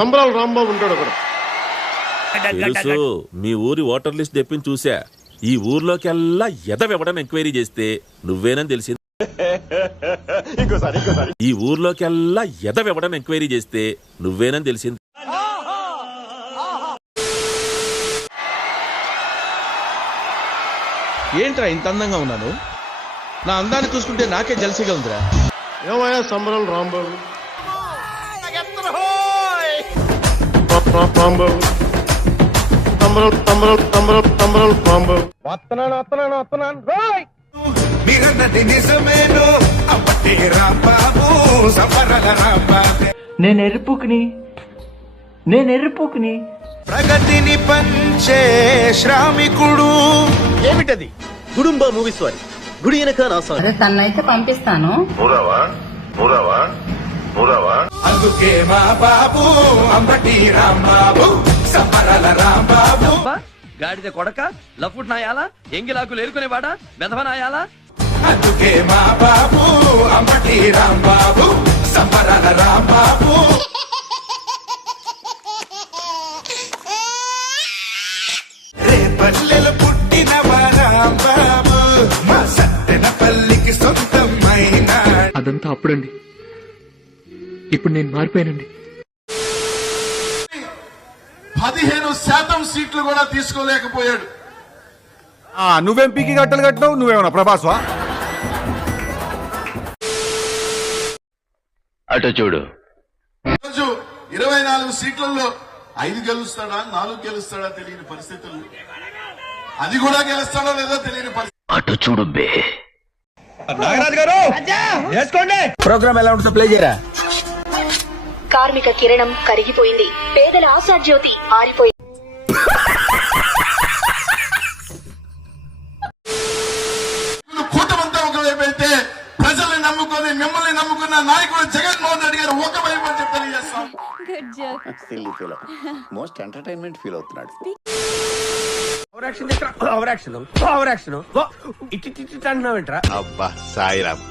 సంబరాల రాంబాబు ఉంటాడు అక్కడ. తెలుసు, మీ ఊరి ఓటర్ లిస్ట్ తెప్పించి చూసా. ఈ ఊర్లోకెల్లా ఎదవెవడని ఎంక్వైరీ చేస్తే నువ్వేనని తెలిసింది. ఈ ఊర్లోకెల్లా ఎదవెవడని ఎంక్వైరీ చేస్తే నువ్వేనని తెలిసింది. ఏంట్రా ఇంత అందంగా ఉన్నాను? నా అందాన్ని చూసుకుంటే నాకే జలసిగా ఉందిరా. ఏమయ్యా సంబరాల రాంబాబు? రాంబాబు సంబరాలు సంబరాలు సంబరాలు సంబరాలు రాంబాబు. వస్తున్నాను నేను ఎరుపుకుని ప్రగతిని పంచే శ్రామికుడు. ఏమిటది? గుడుంబ మూవీస్ వారి గుడి వెనక నా సాంగ్. తన్నైతే పంపిస్తాను. అందుకే మా బాబు అంబటి రాంబాబు, సపరల రాంబాబు. గాడిద కొడక, లఫుట్ నాయాలా, ఎంగిలాకులు ఏరుకునేవాడా, బెదవ నాయాలా. అందుకే మా బాబు అంబటి రాంబాబు, సపరల రాంబాబు. రేపల్లెలు పుట్టిన రాంబాబు, మా సత్తెన పల్లికి సొంతమైన. అదంతా అప్పుడండి, ఇప్పుడు నేను మారిపోయానండి. 15% సీట్లు కూడా తీసుకోలేకపోయాడు. నువ్వేం పీకి గట్టలు కట్టినావు? నువ్వేమన్నా ప్రభాస్వా? అటు చూడు. రోజు 24 సీట్లలో 5 గెలుస్తాడా, 4 గెలుస్తాడా తెలియని పరిస్థితులు. అది కూడా గెలుస్తాడో లేదో తెలియని పరిస్థితి. అటు చూడు బే. నాగరాజు గారు వేసుకోండి. ప్రోగ్రామ్ ఎలా ఉంటుందో ప్లే చేయరా. కార్మిక కిరణం కరిగిపోయింది, పేదల ఆశాజ్యోతి ఆరిపోయింది. కూటమంతా ఒకవైపు అయితే ప్రజల్ని నమ్ముకొని మిమ్మల్ని నమ్ముకున్న నాయకుడు జగన్మోహన్ రెడ్డి గారు ఒకవైపు అని చెప్పి తెలియజేస్తాం. మోస్ట్ ఎంటర్టైన్మెంట్ ఫీల్ అవుతున్నాడు. ఓవర్ యాక్షన్ ఇటు అంటున్నావేంట్రా? అబ్బా సాయిరామ్.